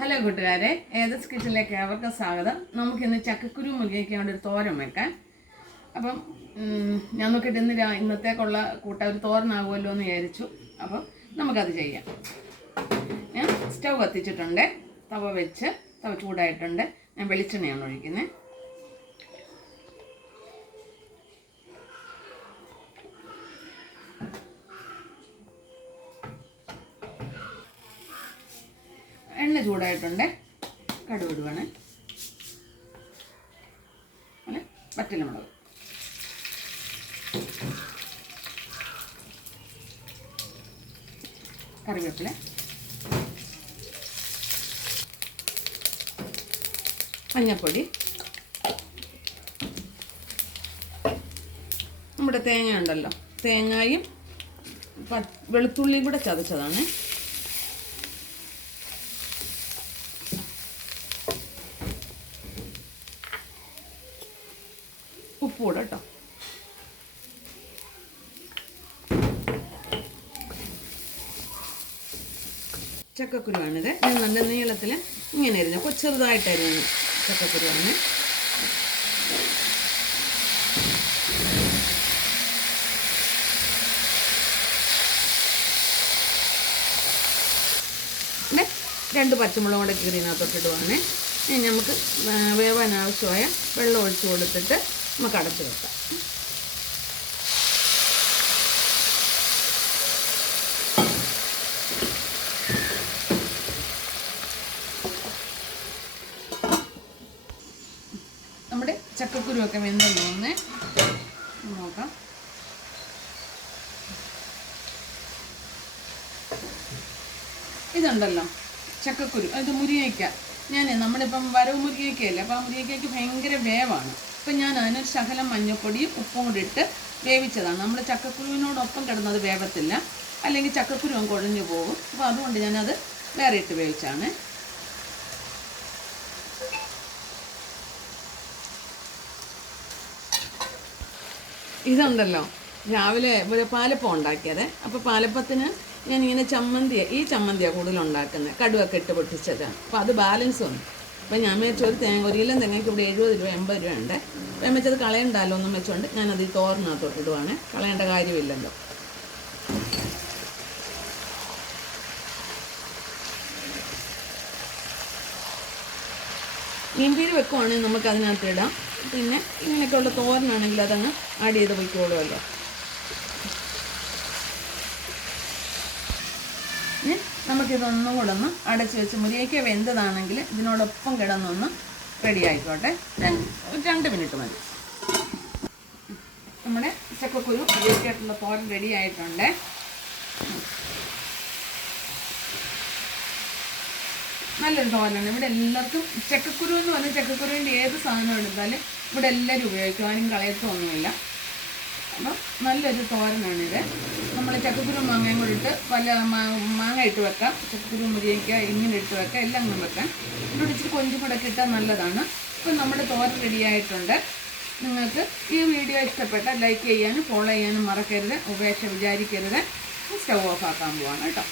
Hello കൂട്ടുകാരെ ഏതസ് കിച്ചണിലേക്ക് ഏവർക്കും സ്വാഗതം. നമുക്കിന്ന് ചക്കക്കുരു മുരിങ്ങയ്ക്ക് വേണ്ടി ഒരു തോരൻ വെക്കാൻ. അപ്പം ഞാൻ നോക്കിയിട്ട് ഇന്ന് ഇന്നത്തേക്കുള്ള കൂട്ട ഒരു തോരനാകുമല്ലോ എന്ന് വിചാരിച്ചു. അപ്പം നമുക്കത് ചെയ്യാം. ഞാൻ സ്റ്റൗ കത്തിച്ചിട്ടുണ്ട്. തവ വെച്ച് തവ ചൂടായിട്ടുണ്ട്. ഞാൻ വെളിച്ചെണ്ണയാണ് ഒഴിക്കുന്നത് ചൂടായിട്ടുണ്ട്. കടുക് ഇടുവാണ് അങ്ങനെ വറ്റൽമുളക് കറിവേപ്പില. മഞ്ഞപ്പൊടി. നമ്മുടെ തേങ്ങ ഉണ്ടല്ലോ. തേങ്ങയും വെളുത്തുള്ളിയും കൂടെ ചതച്ചതാണ്. ഉപ്പ് കൂടെ കേട്ടോ ചക്കക്കുരുവാണിത്. ഞാൻ നല്ല നീളത്തിൽ ഇങ്ങനെ അരിഞ്ഞു കൊ ചെറുതായിട്ട് അരിഞ്ഞു ചക്കക്കുരുവാണ്. രണ്ട് പച്ചമുളക് കൂടെ കീറിനകത്തോട്ടിടുവാണ്. ഇനി നമുക്ക് വേവാൻ ആവശ്യമായ വെള്ളം ഒഴിച്ചു കൊടുത്തിട്ട് നമുക്ക് അടച്ച് വെക്കാം. നമ്മുടെ ചക്കക്കുരുവൊക്കെ വെന്തെന്ന് തോന്നുന്നേ. നോക്കാം. ഇതുണ്ടല്ലോ ചക്കക്കുരു. അത് മുരിങ്ങയ്ക്ക. ഞാൻ നമ്മളിപ്പം വരവ് മുരിങ്ങയ്ക്കയല്ലേ അപ്പം ആ മുരിങ്ങയ്ക്കയ്ക്ക് ഭയങ്കര വേവാണ്. അപ്പം ഞാൻ അതിനൊരു ശകലം മഞ്ഞൾപ്പൊടിയും ഉപ്പും കൂടി ഇട്ട് വേവിച്ചതാണ്. നമ്മൾ ചക്കക്കുരുവിനോടൊപ്പം കിടന്നത് വേവത്തില്ല. അല്ലെങ്കിൽ ചക്കക്കുരുവൻ കുഴഞ്ഞു പോകും. അപ്പോൾ അതുകൊണ്ട് ഞാനത് വേറെ ഇട്ട് വേവിച്ചാണ്. ഇതുണ്ടല്ലോ. രാവിലെ ഒരു പാലപ്പം ഉണ്ടാക്കിയത്. അപ്പോൾ പാലപ്പത്തിന് ഞാനിങ്ങനെ ചമ്മന്തി ഈ ചമ്മന്തിയാണ് കൂടുതൽ ഉണ്ടാക്കുന്നത് കടുവൊക്കെ ഇട്ട് പൊട്ടിച്ചത്. അപ്പോൾ അത് ബാലൻസ് വന്നു. അപ്പോൾ ഞാൻ വെച്ച ഒരു തേങ്ങ ഒരു കിലോ തേങ്ങയ്ക്ക് ഇവിടെ എഴുപത് രൂപ എൺപത് രൂപ ഉണ്ട്. അപ്പോൾ ഞാൻ വെച്ചത് കളയണ്ടല്ലോ എന്നും വെച്ചുകൊണ്ട് ഞാനത് ഈ തോരനകത്തോട്ട് ഇടുവാണ്. കളയേണ്ട കാര്യമില്ലല്ലോ. മീൻപീര് വെക്കുവാണെങ്കിൽ നമുക്ക് അതിനകത്ത് ഇടാം. പിന്നെ ഇങ്ങനെയൊക്കെയുള്ള തോരനാണെങ്കിൽ അതങ്ങ് ആഡ് ചെയ്ത് പൊയ്ക്കോളുമല്ലോ. നമുക്കിതൊന്നും കൂടെ ഒന്ന് അടച്ച് വെച്ച് മുരിയൊക്കെ വെന്തതാണെങ്കിൽ ഇതിനോടൊപ്പം കിടന്നൊന്ന് റെഡി ആയിക്കോട്ടെ രണ്ട് മിനിറ്റ് മതി. നമ്മുടെ ചക്കക്കുരു മുരിയൊക്കെയായിട്ടുള്ള തോരൻ റെഡി ആയിട്ടുണ്ട് നല്ലൊരു തോരനാണ്. ഇവിടെ എല്ലാവർക്കും ചക്കക്കുരു എന്ന് പറഞ്ഞാൽ ചക്കക്കുരുവിന്റെ ഏത് സാധനം എടുത്താലും ഇവിടെ എല്ലാവരും ഉപയോഗിക്കും. ആരും കളയത്തൊന്നുമില്ല. അപ്പം നല്ലൊരു തോരനാണിത്. ചക്കക്കുരു മാങ്ങയും കൂടി ഇട്ട് പല മാങ്ങ ഇട്ട് വെക്കാം. ചക്കക്കുരു മുരിക്ക ഇങ്ങനെ ഇട്ട് വെക്കാം. എല്ലാം കൂടെ വെക്കാം. ഇതിനോട് ഇച്ചിരി കൊഞ്ചും കൂടെ കിട്ടാൻ നല്ലതാണ്. ഇപ്പം നമ്മുടെ തോരൻ റെഡിയായിട്ടുണ്ട് നിങ്ങൾക്ക് ഈ വീഡിയോ ഇഷ്ടപ്പെട്ട ലൈക്ക് ചെയ്യാനും ഫോളോ ചെയ്യാനും മറക്കരുത്. ഉപേക്ഷ വിചാരിക്കരുത്. സ്റ്റവ് ഓഫ് ആക്കാൻ പോവാണ് കേട്ടോ.